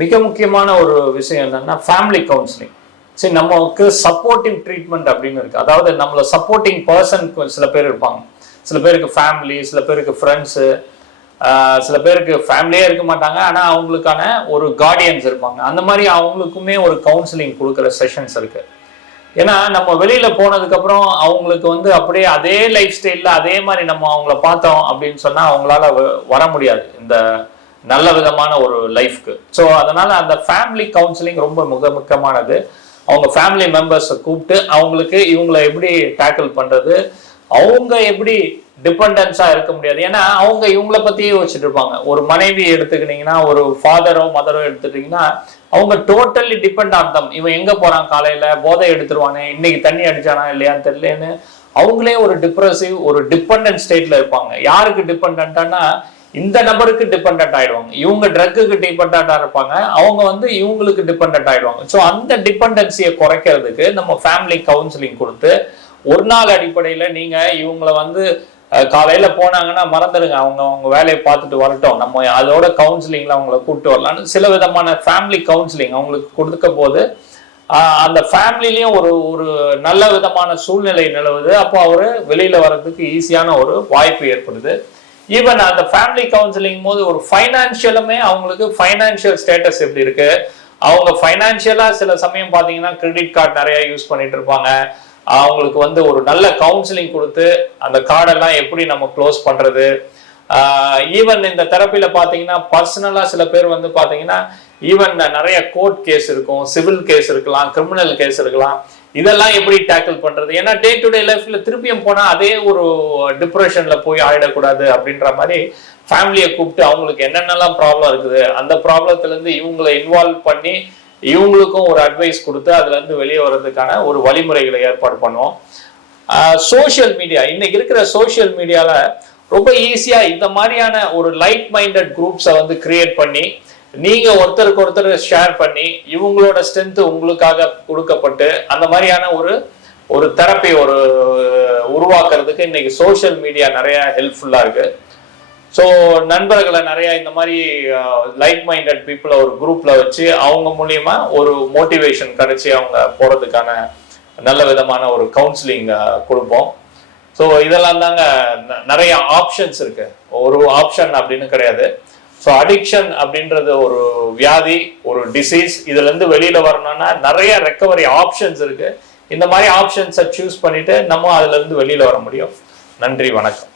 மிக முக்கியமான ஒரு விஷயம் என்னன்னா ஃபேமிலி கவுன்சிலிங். சரி, நமக்கு சப்போர்ட்டிவ் ட்ரீட்மெண்ட் அப்படின்னு இருக்கு. அதாவது நம்மள சப்போர்ட்டிங் பர்சன் சில பேர் இருப்பாங்க. சில பேருக்கு ஃபேமிலி, சில பேருக்கு ஃப்ரெண்ட்ஸு, சில பேருக்கு ஃபேமிலியே இருக்க மாட்டாங்க, ஆனால் அவங்களுக்கான ஒரு கார்டியன்ஸ் இருப்பாங்க. அந்த மாதிரி அவங்களுக்குமே ஒரு கவுன்சிலிங் கொடுக்குற செஷன்ஸ் இருக்கு. ஏன்னா நம்ம வெளியில போனதுக்கு அப்புறம் அவங்களுக்கு வந்து அப்படியே அதே லைஃப் ஸ்டைல்ல அதே மாதிரி நம்ம அவங்கள பார்த்தோம் அப்படின்னு சொன்னா அவங்களால வர முடியாது இந்த நல்ல விதமான ஒரு லைஃப்க்கு. ஸோ அதனால அந்த ஃபேமிலி கவுன்சிலிங் ரொம்ப முக்கியமானது. அவங்க ஃபேமிலி மெம்பர்ஸை கூப்பிட்டு அவங்களுக்கு இவங்களை எப்படி டேக்கிள் பண்றது, அவங்க எப்படி டிபெண்டன்ஸா இருக்க முடியாது. ஏன்னா அவங்க இவங்கள பத்தியே யோசிச்சுட்டு இருப்பாங்க. ஒரு மனைவி எடுத்துக்கிட்டீங்கன்னா, ஒரு ஃபாதரோ மதரோ எடுத்துட்டீங்கன்னா, அவங்க டோட்டலி டிபெண்ட் ஆன் தம். இவன் எங்க போறான், காலையில போதை எடுத்துருவானே, இன்னைக்கு தண்ணி அடிச்சானா இல்லையான்னு தெரியலன்னு அவங்களே ஒரு டிப்ரெசிவ் ஒரு டிபெண்டன்ட் ஸ்டேட்ல இருப்பாங்க. யாருக்கு டிபெண்டன்டானா இந்த நபருக்கு டிபெண்டன்ட் ஆயிடுவாங்க. இவங்க ட்ரக்குக்கு டிபெண்டன்டா இருப்பாங்க, அவங்க வந்து இவங்களுக்கு டிபெண்டன்ட் ஆயிடுவாங்க. ஸோ அந்த டிபெண்டன்சியை குறைக்கிறதுக்கு நம்ம ஃபேமிலி கவுன்சிலிங் கொடுத்து ஒரு நாள் அடிப்படையில நீங்க இவங்களை வந்து காலையில போனாங்கன்னா மறந்துடுங்க, அவங்க வேலையை பார்த்துட்டு வரட்டும், நம்ம அதோட கவுன்சிலிங்ல அவங்களை கூப்பிட்டு வரலான்னு சில விதமான ஃபேமிலி கவுன்சிலிங் அவங்களுக்கு கொடுக்க போது அந்த ஃபேமிலிலையும் ஒரு ஒரு நல்ல விதமான சூழ்நிலை நிலவுது. அப்போ அவரு வெளியில வர்றதுக்கு ஈஸியான ஒரு வாய்ப்பு ஏற்படுது. ஈவன் அந்த ஃபேமிலி கவுன்சிலிங் போது ஒரு ஃபைனான்சியலுமே அவங்களுக்கு ஃபைனான்சியல் ஸ்டேட்டஸ் எப்படி இருக்கு, அவங்க ஃபைனான்சியலா சில சமயம் பார்த்தீங்கன்னா கிரெடிட் கார்டு நிறைய யூஸ் பண்ணிட்டு இருப்பாங்க. அவங்களுக்கு வந்து ஒரு நல்ல கவுன்சிலிங் கொடுத்து அந்த கார்டெல்லாம் எப்படி நம்ம க்ளோஸ் பண்றது. ஈவன் இந்த தெரப்பியில பாத்தீங்கன்னா பர்சனலா சில பேர் வந்து பாத்தீங்கன்னா ஈவன் நிறைய கோர்ட் கேஸ் இருக்கும், சிவில் கேஸ் இருக்கலாம், கிரிமினல் கேஸ் இருக்கலாம். இதெல்லாம் எப்படி டேக்கிள் பண்றது. ஏன்னா டே டு டே லைஃப்ல திருப்பியும் போனா அதே ஒரு டிப்ரெஷன்ல போய் ஆயிடக்கூடாது அப்படின்ற மாதிரி ஃபேமிலியை கூப்பிட்டு அவங்களுக்கு என்னென்னலாம் ப்ராப்ளம் இருக்குது அந்த ப்ராப்ளத்துல இருந்து இவங்களை இன்வால்வ் பண்ணி இவங்களுக்கும் ஒரு அட்வைஸ் கொடுத்து அதுல இருந்து வெளியே வர்றதுக்கான ஒரு வழிமுறைகளை ஏற்பாடு பண்ணுவோம். சோசியல் மீடியா, இன்னைக்கு இருக்கிற சோசியல் மீடியால ரொம்ப ஈஸியா இந்த மாதிரியான ஒரு லைட் மைண்டட் குரூப்ஸை வந்து கிரியேட் பண்ணி நீங்க ஒருத்தருக்கு ஒருத்தர் ஷேர் பண்ணி இவங்களோட ஸ்ட்ரென்த் உங்களுக்காக கொடுக்கப்பட்டு அந்த மாதிரியான ஒரு தெரப்பி ஒரு உருவாக்குறதுக்கு இன்னைக்கு சோசியல் மீடியா நிறைய ஹெல்ப்ஃபுல்லா இருக்கு. ஸோ நண்பர்களை நிறைய இந்த மாதிரி லைட் மைண்டட் பீப்புளை ஒரு குரூப்ல வச்சு அவங்க மூலியமா ஒரு மோட்டிவேஷன் கிடைச்சி அவங்க போறதுக்கான நல்ல விதமான ஒரு கவுன்சிலிங் கொடுப்போம். ஸோ இதெல்லாம் தாங்க நிறைய ஆப்ஷன்ஸ் இருக்கு, ஒரு ஆப்ஷன் அப்படின்னு கிடையாது. ஸோ அடிக்ஷன் அப்படின்றது ஒரு வியாதி, ஒரு டிசீஸ். இதுல இருந்து வெளியில வரணும்னா நிறைய ரெக்கவரி ஆப்ஷன்ஸ் இருக்கு. இந்த மாதிரி ஆப்ஷன்ஸை சூஸ் பண்ணிட்டு நம்ம அதுல இருந்து வெளியில வர முடியும். நன்றி, வணக்கம்.